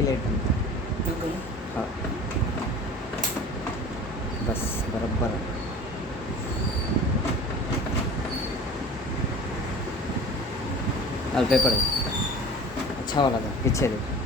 की लाईट बिल्कुल हा बस बरोबर लाल पेपर है अच्छा वाला था पीछे देख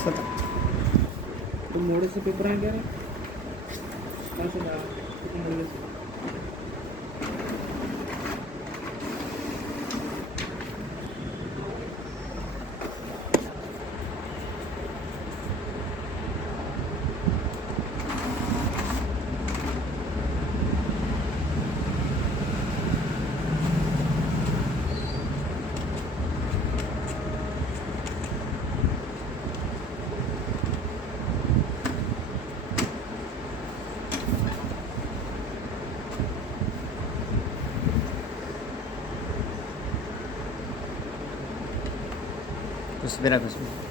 सता तो मोड़े से पेपर आ गया कहाँ से ला मोड़े से कुछ भी रख उसमें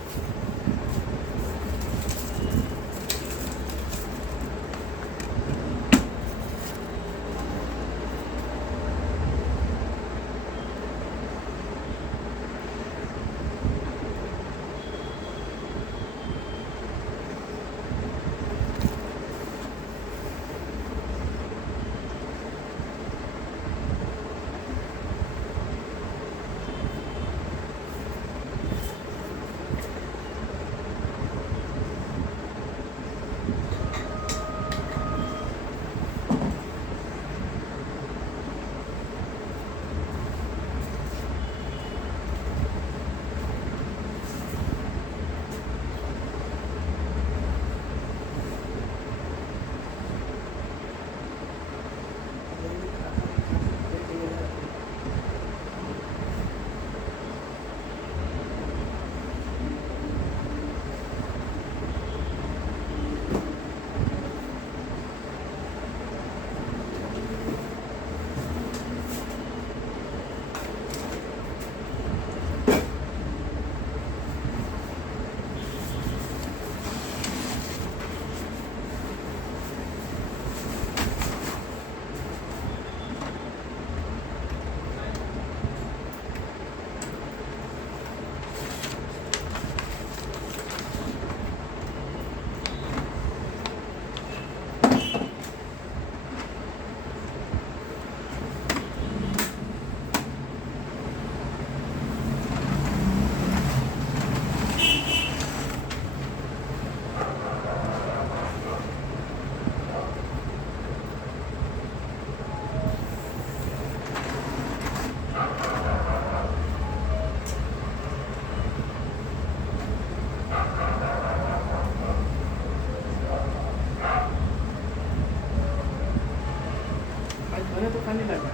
आज खाना तो खाने लगा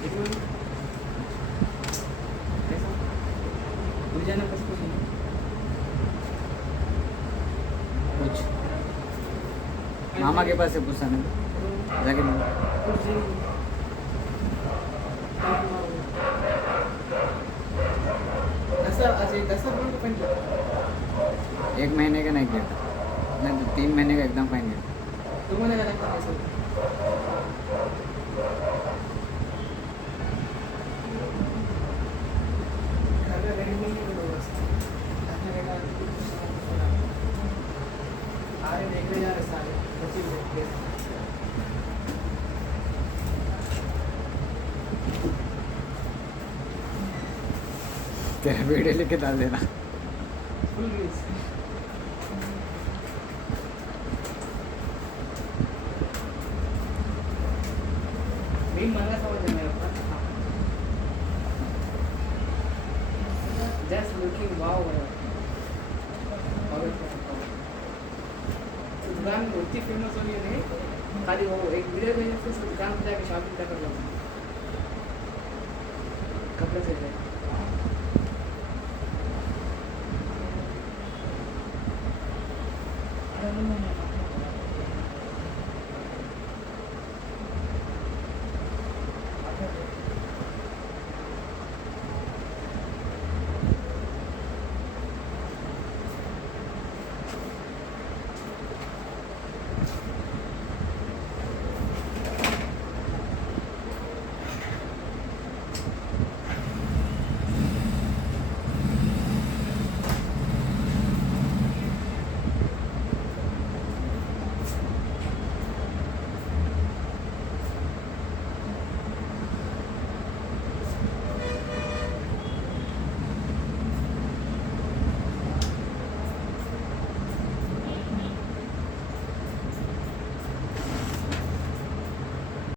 लेकिन कैसा भूल जाना बस कुछ नहीं कुछ मामा के पास से पूछा नहीं जाके मिलो कुछ नहीं दस रुपये का पेंट एक महीने का नहीं किया नहीं तो 3 महीने का एकदम फाइन किया तो मैंने लगता है सर घर में रेडी नहीं है तो बस अपने बेटा आ रहे देख रहे जा रहे सारे बच्चे भी देखते हैं तेरा वीडियो लेके डाल देना फुल रील्स मेन मंगा समझ है मेरा दुकान उतनी फेमस हो रही है नहीं खाली वो एक वीडियो भेजे थे उसको दुकान पे जाके शॉपिंग करने लगा कपड़े से ले I don't know.